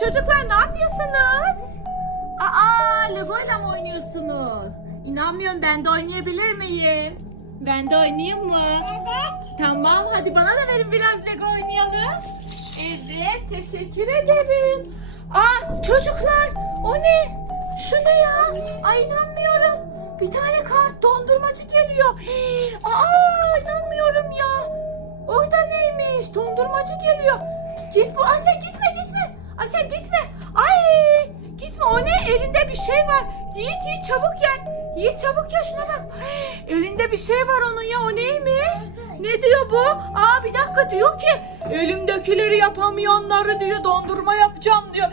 çocuklar ne yapıyorsunuz? Aa Lego ile mi oynuyorsunuz? İnanmıyorum ben de oynayabilir miyim? Ben de oynayayım mı? Evet. Tamam hadi bana da verin biraz Lego oynayalım. Evet teşekkür ederim. Aa çocuklar o ne? Şu ne ya? Ay inanmıyorum. Bir tane kart dondurmacı geliyor. Hii, Aa inanmıyorum ya. O da neymiş? Dondurmacı geliyor. Git bu Asel gitme gitme. Asel gitme. Ay gitme o ne? Elinde bir şey var. Yiğit Yiğit çabuk gel. Yiğit çabuk gel şuna bak. Elinde bir şey var onun ya o neymiş? Ne diyor bu? Aa bir dakika diyor ki elimdekileri yapamayanları diyor dondurma yapacağım diyor.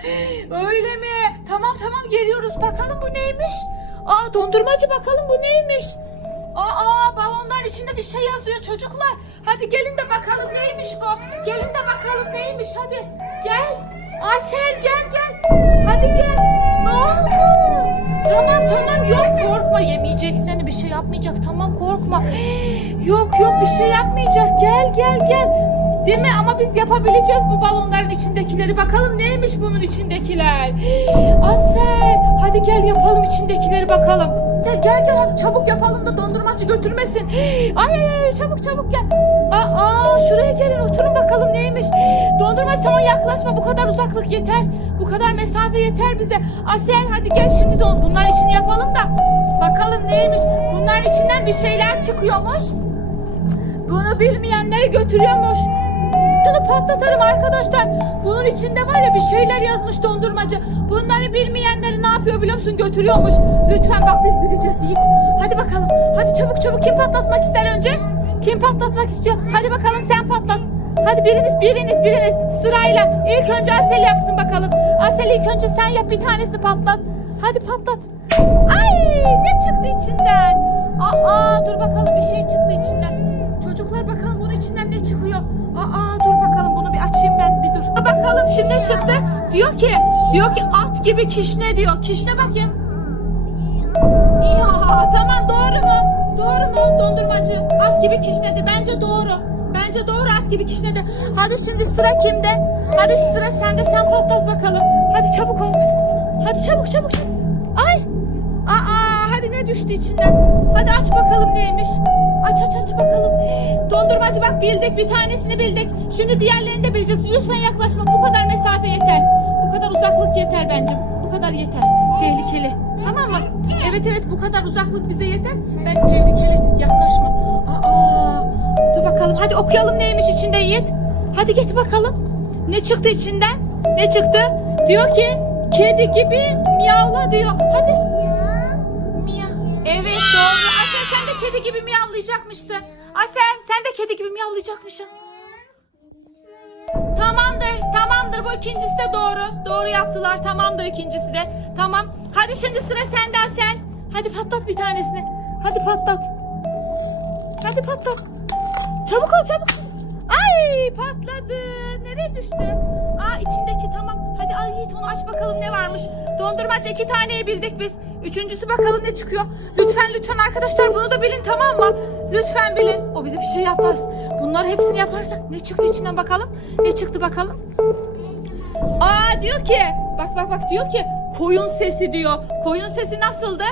Öyle mi? Tamam tamam geliyoruz bakalım bu neymiş? Aa dondurmacı bakalım bu neymiş? Aa balonların içinde bir şey yazıyor çocuklar. Hadi gelin de bakalım neymiş bu? Gelin de bakalım neymiş hadi. Gel. Asel gel gel. Hadi gel. Ne oldu? Tamam tamam yok korkma yemeyecek seni bir şey yapmayacak tamam korkma. Yok yok bir şey yapmayacak gel gel gel. Değil mi ama biz yapabileceğiz bu balonların içindekileri. Bakalım neymiş bunun içindekiler. Asel hadi gel yapalım içindekileri bakalım. Gel gel gel hadi çabuk yapalım da dondurmacı götürmesin. Ay ay ay çabuk çabuk gel. Aa, aa şuraya gelin oturun bakalım neymiş. Dondurmacı tamam yaklaşma bu kadar uzaklık yeter. Bu kadar mesafe yeter bize. Asel hadi gel şimdi don bunların içini yapalım da. Bakalım neymiş. Bunların içinden bir şeyler çıkıyormuş. Bunu bilmeyenleri götürüyormuş. Şunu patlatarım arkadaşlar. Bunun içinde var ya bir şeyler yazmış dondurmacı. Bunları bilmeyenleri ne yapıyor biliyor musun? Götürüyormuş. Lütfen bak biz bileceğiz Yiğit. Hadi bakalım. Hadi çabuk çabuk kim patlatmak ister önce? Kim patlatmak istiyor? Hadi bakalım sen patlat. Hadi biriniz biriniz biriniz sırayla. İlk önce Asel yapsın bakalım. Asel ilk önce sen yap bir tanesini patlat. Hadi patlat. Ay ne çıktı içinden? Aa dur bakalım bir şey çıktı içinden. Çocuklar bakalım bunun içinden ne çıkıyor? Aa dur bakalım bunu bir açayım ben bir dur. Bakalım şimdi ne çıktı? Diyor ki diyor ki at gibi kişne diyor. Kişne bakayım. Ya tamam doğru mu? Doğru mu dondurmacı? At gibi kişnedi. Bence doğru. Bence doğru at gibi kişnedi. Hadi şimdi sıra kimde? Hadi sıra sende sen patlat bakalım. Hadi çabuk ol. Hadi çabuk çabuk çabuk. Ay. Aa hadi ne düştü içinden? Hadi aç bakalım neymiş. Aç aç aç bakalım. Dondurmacı bak bildik bir tanesini bildik. Şimdi diğerlerini de bileceğiz. Lütfen yaklaşma. Bu kadar mesafe yeter. Kadar uzaklık yeter bence. Bu kadar yeter. Tehlikeli. Tamam mı? Evet evet bu kadar uzaklık bize yeter. Ben tehlikeli yaklaşma. Aa, dur bakalım. Hadi okuyalım neymiş içinde Yiğit. Hadi git bakalım. Ne çıktı içinden? Ne çıktı? Diyor ki kedi gibi miyavla diyor. Hadi. Miyav. Evet doğru. Asel sen de kedi gibi miyavlayacakmışsın. Asel sen de kedi gibi miyavlayacakmışsın. Tamamdır. Bu ikincisi de doğru. Doğru yaptılar. Tamamdır ikincisi de. Tamam. Hadi şimdi sıra sende Asel. Hadi patlat bir tanesini. Hadi patlat. Hadi patlat. Çabuk ol çabuk. Ay patladı. Nereye düştü? Aa içindeki tamam. Hadi al Yiğit onu aç bakalım ne varmış. Dondurmaç iki taneyi bildik biz. Üçüncüsü bakalım ne çıkıyor. Lütfen lütfen arkadaşlar bunu da bilin tamam mı? Lütfen bilin. O bize bir şey yapmaz. Bunlar hepsini yaparsak ne çıktı içinden bakalım. Ne çıktı bakalım. Aa diyor ki bak bak bak diyor ki koyun sesi diyor. Koyun sesi nasıldı?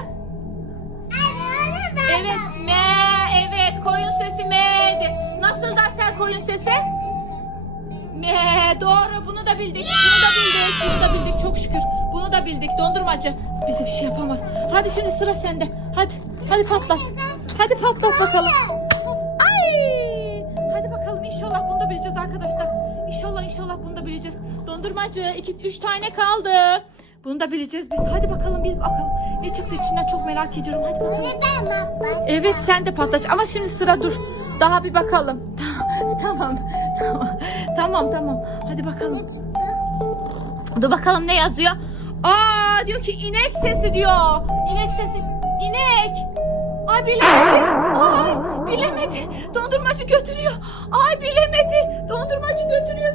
Evet me evet koyun sesi me'di. Nasıl sen koyun sesi? Me doğru bunu da bildik. Bunu da bildik. Bunu da bildik çok şükür. Bunu da bildik dondurmacı. Bize bir şey yapamaz. Hadi şimdi sıra sende. Hadi. Hadi patlat. Hadi patlat bakalım. Ay! Hadi bakalım inşallah bunu da bileceğiz arkadaşlar. İnşallah inşallah bunu da bileceğiz. Dondurmacı iki üç tane kaldı. Bunu da bileceğiz biz. Hadi bakalım bil bakalım. Ne çıktı içinden çok merak ediyorum. Hadi bakalım. Evet sen de patlaç ama şimdi sıra dur. Daha bir bakalım. Tamam. Tamam. Tamam tamam. Hadi bakalım. Dur bakalım ne yazıyor? Aa diyor ki inek sesi diyor. İnek sesi. İnek. Ay bilemedi. Ay Bilemedi. Dondurmacı götürüyor. Ay bilemedi. Dondurmacı götürüyor.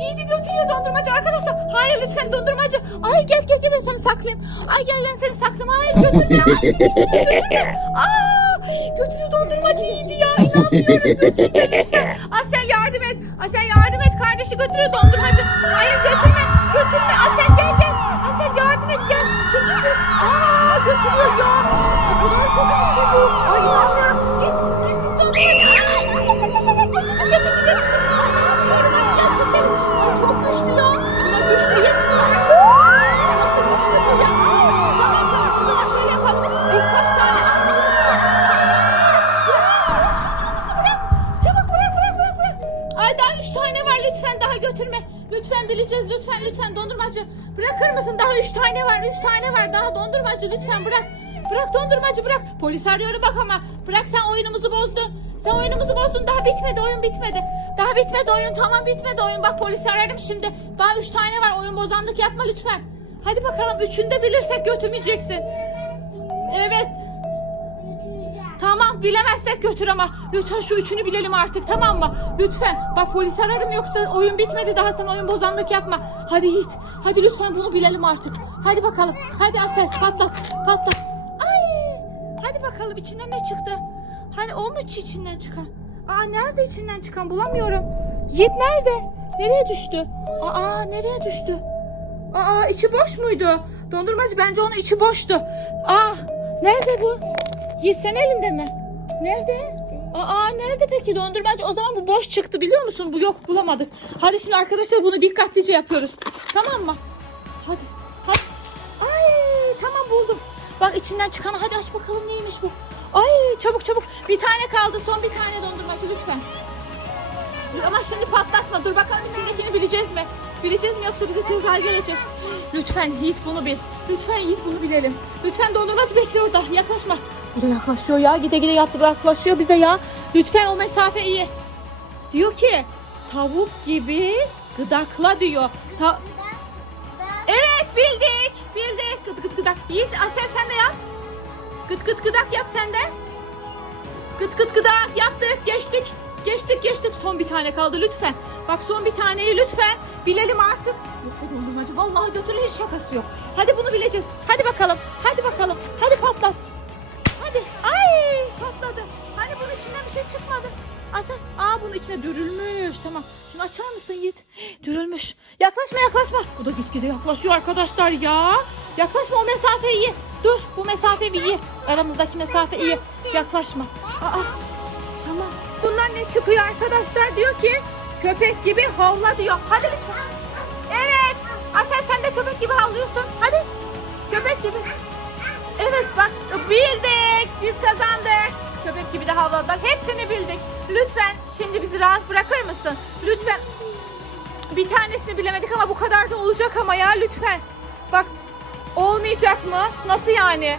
Yiğidi götürüyor dondurmacı arkadaşlar. Hayır lütfen dondurmacı. Ay gel gel gel ben seni saklayayım. Ay gel ben seni saklayayım. Hayır götürme. Hayır götürme. Aa, götürüyor dondurmacı yiğidi ya. İnanmıyorum. Asel yardım et. Asel yardım et. Kardeşi götürüyor dondurmacı. Hayır götürme. Götürme. Asel gel gel. Asel yardım et gel. Çekil. Aa götürüyor ya. Bu kadar kötü bir şey bu. Ay inanmıyorum. Lütfen lütfen dondurmacı. Bırakır mısın? Daha üç tane var üç tane var daha dondurmacı lütfen bırak. Bırak dondurmacı bırak. Polis arıyorum bak ama. Bırak sen oyunumuzu bozdun. Sen oyunumuzu bozdun. Daha bitmedi oyun bitmedi. Daha bitmedi oyun tamam bitmedi oyun. Bak polisi ararım şimdi. Daha üç tane var oyun bozanlık yapma lütfen. Hadi bakalım üçünü de bilirsek götürmeyeceksin. Evet. Tamam bilemezsek götür ama lütfen şu üçünü bilelim artık tamam mı? Lütfen bak polis ararım yoksa oyun bitmedi daha sen oyun bozanlık yapma. Hadi Yiğit hadi lütfen bunu bilelim artık. Hadi bakalım hadi Asel patlat patlat. Ay hadi bakalım içinden ne çıktı? Hani o mu içinden çıkan? Aa nerede içinden çıkan bulamıyorum. Yiğit nerede? Nereye düştü? Aa nereye düştü? Aa içi boş muydu? Dondurmacı bence onun içi boştu. Aa nerede bu? Yiğit sen elinde mi? Nerede? Aa nerede peki dondurmacı? O zaman bu boş çıktı biliyor musun? Bu yok bulamadık. Hadi şimdi arkadaşlar bunu dikkatlice yapıyoruz. Tamam mı? Hadi. Hadi. Ay tamam buldum. Bak içinden çıkanı hadi aç bakalım neymiş bu. Ay çabuk çabuk. Bir tane kaldı son bir tane dondurmacı lütfen. Ama şimdi patlatma. Dur bakalım içindekini bileceğiz mi? Bileceğiz mi yoksa bize ceza gelecek? Lütfen Yiğit bunu bil. Lütfen Yiğit bunu bilelim. Lütfen dondurmacı bekliyor orada. Yaklaşma. Bu da yaklaşıyor ya. Gide gide yaklaşıyor bize ya. Lütfen o mesafe iyi. Diyor ki tavuk gibi gıdakla diyor. Ta- evet bildik. Bildik. Gıd gıd gıdak. Yiğit Asel sen de yap. Gıd gıd gıdak yap sen de. Gıt gıt gıdak yaptık geçtik. Geçtik geçtik son bir tane kaldı lütfen. Bak son bir taneyi lütfen bilelim artık. Yoksa dondurmacı vallahi götürür hiç şakası yok. Hadi bunu bileceğiz. Hadi bakalım. Hadi bakalım. Hadi patlat. Bir şey çıkmadı. Asel. Aa bunun içine dürülmüş. Tamam. Şunu açar mısın Yiğit? Dürülmüş. Yaklaşma yaklaşma. Bu da gitgide yaklaşıyor arkadaşlar ya. Yaklaşma o mesafe iyi. Dur bu mesafe iyi. Aramızdaki mesafe iyi. Yaklaşma. Aa, tamam. Bundan ne çıkıyor arkadaşlar? Diyor ki köpek gibi havla diyor. Hadi lütfen. Evet. Asel sen de köpek gibi havlıyorsun. Hadi. Köpek gibi. Evet bak bildik. Biz kazandık. Köpek gibi de havladık. Hepsini bildik. Lütfen şimdi bizi rahat bırakır mısın? Lütfen. Bir tanesini bilemedik ama bu kadar da olacak ama ya lütfen. Bak olmayacak mı? Nasıl yani?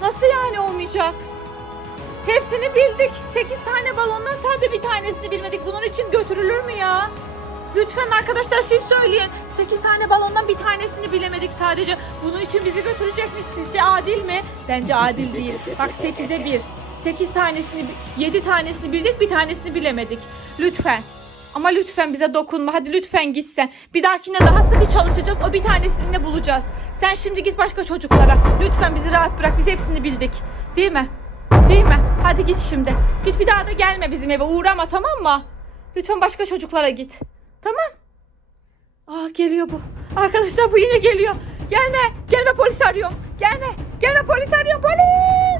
Nasıl yani olmayacak? Hepsini bildik. 8 tane balondan sadece bir tanesini bilmedik. Bunun için götürülür mü ya? Lütfen arkadaşlar siz söyleyin. 8 tane balondan bir tanesini bilemedik sadece. Bunun için bizi götürecekmiş. Sizce adil mi? Bence adil değil. Bak 8'e 1. 8 tanesini, 7 tanesini bildik, bir tanesini bilemedik. Lütfen. Ama lütfen bize dokunma. Hadi lütfen gitsen. Bir dahakine daha sıkı çalışacağız. O bir tanesini de bulacağız. Sen şimdi git başka çocuklara. Lütfen bizi rahat bırak. Biz hepsini bildik. Değil mi? Değil mi? Hadi git şimdi. Git bir daha da gelme bizim eve. Uğrama tamam mı? Lütfen başka çocuklara git. Tamam. Aa geliyor bu. Arkadaşlar bu yine geliyor. Gelme. Gelme polis arıyorum. Gelme. Gelme polis arıyorum. Polis.